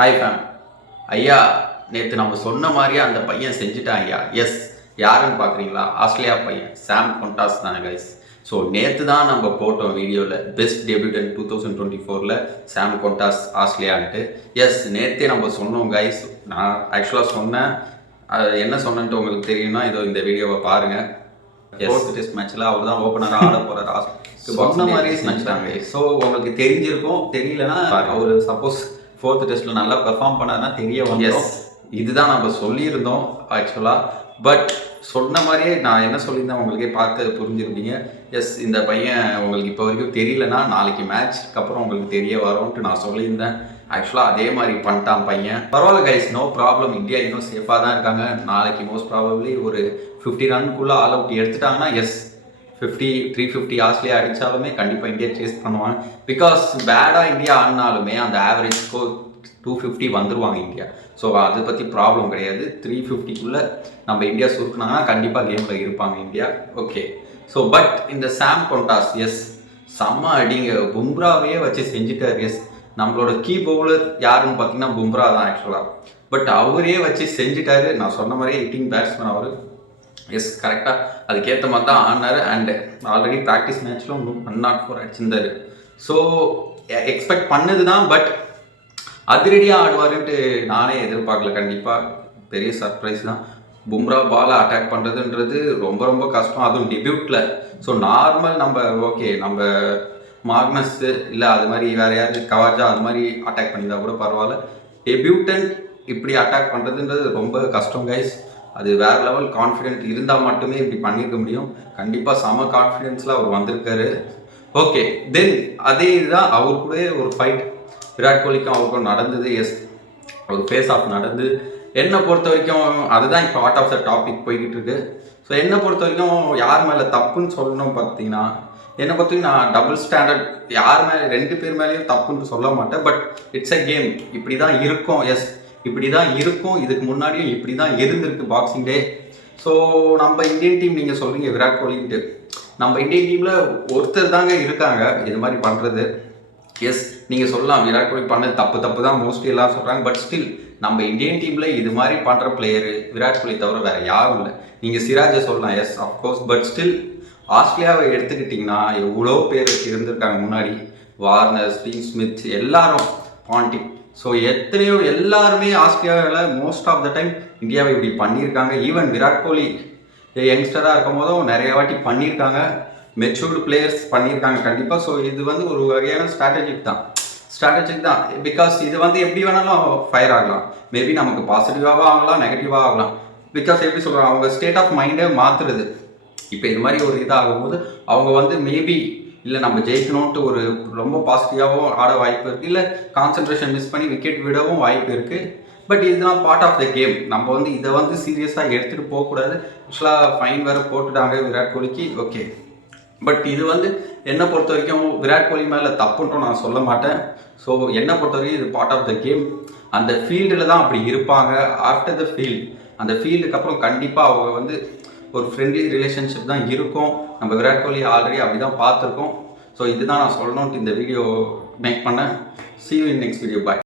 Hi fame. ஐயா, நேற்று நம்ம சொன்ன மாதிரியே அந்த பையன் செஞ்சுட்டான் ஐயா. எஸ், யாருன்னு பார்க்குறீங்களா? ஆஸ்திரேலியா பையன் சாம் கொண்டாஸ் தானே கைஸ். ஸோ நேற்று தான் நம்ம போட்டோம் வீடியோவில் பெஸ்ட் டெபியூட்டன் 2024 சாம் கொண்டாஸ் ஆஸ்திரேலியான்ட்டு. எஸ், நேற்றே நம்ம சொன்னோம் கைஸ். நான் ஆக்சுவலாக சொன்னேன். என்ன சொன்னேன்ட்டு உங்களுக்கு தெரியும்னா இதோ இந்த வீடியோவை பாருங்கள். ஃபோர்த் டெஸ்ட் மேட்ச்சில் அவர் தான் ஓப்பனராக ஆட போகிறார். சொன்ன மாதிரியே செஞ்சுட்டாங்க. ஸோ உங்களுக்கு தெரிஞ்சிருக்கும். தெரியலனா அவர் சப்போஸ் ஃபோர்த் டெஸ்ட்டில் நல்லா பெர்ஃபார்ம் பண்ணாருன்னா தெரிய வந்துடும். இதுதான் நம்ம சொல்லியிருந்தோம் ஆக்சுவலாக. பட் சொன்ன மாதிரியே நான் என்ன சொல்லியிருந்தேன் உங்களுக்கே பார்த்து புரிஞ்சிருப்பீங்க. எஸ், இந்த பையன் உங்களுக்கு இப்போ வரைக்கும் தெரியலனா நாளைக்கு மேட்ச்க்கு அப்புறம் உங்களுக்கு தெரிய வரும்ன்ட்டு நான் சொல்லியிருந்தேன். ஆக்சுவலாக அதே மாதிரி பண்ணிட்டான் பையன். பரவாயில்ல கைஸ், நோ ப்ராப்ளம். இந்தியா இன்னும் சேஃபாக தான் இருக்காங்க. நாளைக்கு மோஸ்ட் ப்ராபப்ளி ஒரு 50 ரன்குள்ளே ஆல் அவுட் எடுத்துட்டாங்கன்னா எஸ் 350 ஆஸ்திரேலியா அடித்தாலுமே கண்டிப்பாக இந்தியா சேஸ் பண்ணுவாங்க. பிகாஸ் பேடாக இந்தியா ஆடினாலுமே அந்த ஆவரேஜ் ஸ்கோர் 250 வந்துடுவாங்க இந்தியா. ஸோ அதை பற்றி ப்ராப்ளம் கிடையாது. 350க்குள்ளே நம்ம இந்தியா சுருக்குனாங்கன்னா கண்டிப்பாக கேமில் இருப்பாங்க இந்தியா. ஓகே. ஸோ பட் இந்த சாம் கொண்டாஸ் எஸ் செம்ம அடிங்க. பும்ராவே வச்சு செஞ்சுட்டார். எஸ், நம்மளோட கீ பவுலர் யாருன்னு பார்த்தீங்கன்னா பும்ரா தான் ஆக்சுவலாக. பட் அவரே வச்சு செஞ்சுட்டாரு. நான் சொன்ன மாதிரியே ஹிட்டிங் பேட்ஸ்மேன் அவர். எஸ், கரெக்டாக அதுக்கேற்ற மாதிரி தான் ஆடினார். அண்டு ஆல்ரெடி ப்ராக்டிஸ் மேட்ச்சில் 104 அடிச்சிருந்தார். ஸோ எக்ஸ்பெக்ட் பண்ணது தான். பட் அதிரடியாக ஆடுவாருன்ட்டு நானே எதிர்பார்க்கல. கண்டிப்பாக பெரிய சர்ப்ரைஸ் தான். பும்ரா பாலை அட்டாக் பண்ணுறதுன்றது ரொம்ப ரொம்ப கஷ்டம், அதுவும் டெபியூட்டில். ஸோ நார்மல் நம்ம ஓகே நம்ம மார்னஸ் இல்லை அது மாதிரி வேறு யாரு கவாஜா அது மாதிரி அட்டாக் பண்ணியிருந்தா கூட பரவாயில்ல. டெபியூட்டன் இப்படி அட்டாக் பண்ணுறதுன்றது ரொம்ப கஷ்டம் கைஸ். அது வேறு லெவல் கான்ஃபிடென்ட் இருந்தால் மட்டுமே இப்படி பண்ணியிருக்க முடியும். கண்டிப்பாக செம கான்ஃபிடென்ஸில் அவர் வந்திருக்காரு. ஓகே, தென் அதே இதுதான் அவர் கூட ஒரு ஃபைட் விராட் கோலிக்கும் அவருக்கும் நடந்தது. எஸ், ஒரு ஃபேஸ் ஆஃப் நடந்து. என்னை பொறுத்த வரைக்கும் அதுதான் இப்போ அவுட் ஆஃப் த டாபிக் போய்கிட்டு இருக்கு. ஸோ என்னை பொறுத்த வரைக்கும் யார் மேலே தப்புன்னு சொல்லணும் பார்த்தீங்கன்னா, என்னை பொறுத்த வரைக்கும் நான் டபுள் ஸ்டாண்டர்ட் யார் மேலே 2 பேர் மேலேயும் தப்புன்னு சொல்ல மாட்டேன். பட் இட்ஸ் அ கேம், இப்படி தான் இருக்கும். எஸ், இப்படி தான் இருக்கும். இதுக்கு முன்னாடியும் இப்படி தான் இருந்திருக்கு பாக்ஸிங் டே. ஸோ நம்ம இந்தியன் டீம் நீங்கள் சொல்கிறீங்க விராட் கோலின்ட்டு, நம்ம இந்தியன் டீமில் ஒருத்தர் தாங்க இருக்காங்க இது மாதிரி பண்ணுறது. எஸ், நீங்கள் சொல்லலாம் விராட் கோலி பண்ணது தப்பு தான் மோஸ்ட்லி எல்லாம் சொல்கிறாங்க. பட் ஸ்டில் நம்ம இந்தியன் டீமில் இது மாதிரி பண்ணுற பிளேயரு விராட் கோலி தவிர வேறு யாரும் இல்லை. நீங்கள் சிராஜை சொல்லலாம். S, of course. பட் ஸ்டில் ஆஸ்திரேலியாவை எடுத்துக்கிட்டிங்கன்னா எவ்வளோ பேர் இருந்திருக்காங்க முன்னாடி. வார்னர், ஸ்டீவ் ஸ்மித், எல்லாரும், பாண்டிக். ஸோ எத்தனையோ எல்லாருமே ஆஸ்திரேலியாவில் மோஸ்ட் ஆஃப் த டைம் இந்தியாவை இப்படி பண்ணியிருக்காங்க. ஈவன் விராட் கோலி யங்ஸ்டராக இருக்கும் போதும் நிறைய வாட்டி பண்ணியிருக்காங்க. மெச்சூர்டு பிளேயர்ஸ் பண்ணியிருக்காங்க கண்டிப்பாக. ஸோ இது வந்து ஒரு வகையான ஸ்ட்ராட்டஜிக் தான். பிகாஸ் இது வந்து எப்படி வேணாலும் ஃபயர் ஆகலாம். மேபி நமக்கு பாசிட்டிவாகவும் ஆகலாம், நெகட்டிவாக ஆகலாம். பிகாஸ் எப்படி சொல்கிறாங்க, அவங்க ஸ்டேட் ஆஃப் மைண்டே மாற்றுறது. இப்போ இது மாதிரி ஒரு இதாகும்போது அவங்க வந்து மேபி இல்லை நம்ம ஜெயிக்கணும்ன்ட்டு ஒரு ரொம்ப பாசிட்டிவாகவும் ஆட வாய்ப்பு இருக்குது. இல்லை கான்சன்ட்ரேஷன் மிஸ் பண்ணி விக்கெட் விடவும் வாய்ப்பு இருக்குது. பட் இதுதான் பார்ட் ஆஃப் த கேம். நம்ம வந்து இதை வந்து சீரியஸாக எடுத்துகிட்டு போகக்கூடாது. ஆக்சுவலாக ஃபைன் வேறு போட்டுட்டாங்க விராட் கோலிக்கு. ஓகே, பட் இது வந்து என்னை பொறுத்த வரைக்கும் விராட் கோலி மேலே தப்புன்றும் நான் சொல்ல மாட்டேன். ஸோ என்னை பொறுத்த வரைக்கும் இது பார்ட் ஆஃப் த கேம். அந்த ஃபீல்டில் தான் அப்படி இருப்பாங்க. ஆஃப்டர் த ஃபீல்டு, அந்த ஃபீல்டுக்கு அப்புறம் கண்டிப்பாக அவங்க வந்து ஒரு ஃப்ரெண்ட்லி ரிலேஷன்ஷிப் தான் இருக்கும். நம்ம விராட் கோலி ஆல்ரெடி அப்படி தான் பார்த்துருக்கோம். ஸோ இதுதான் நான் சொல்லணுன்ட்டு இந்த வீடியோ மேக் பண்ணேன். See you in next video. Bye.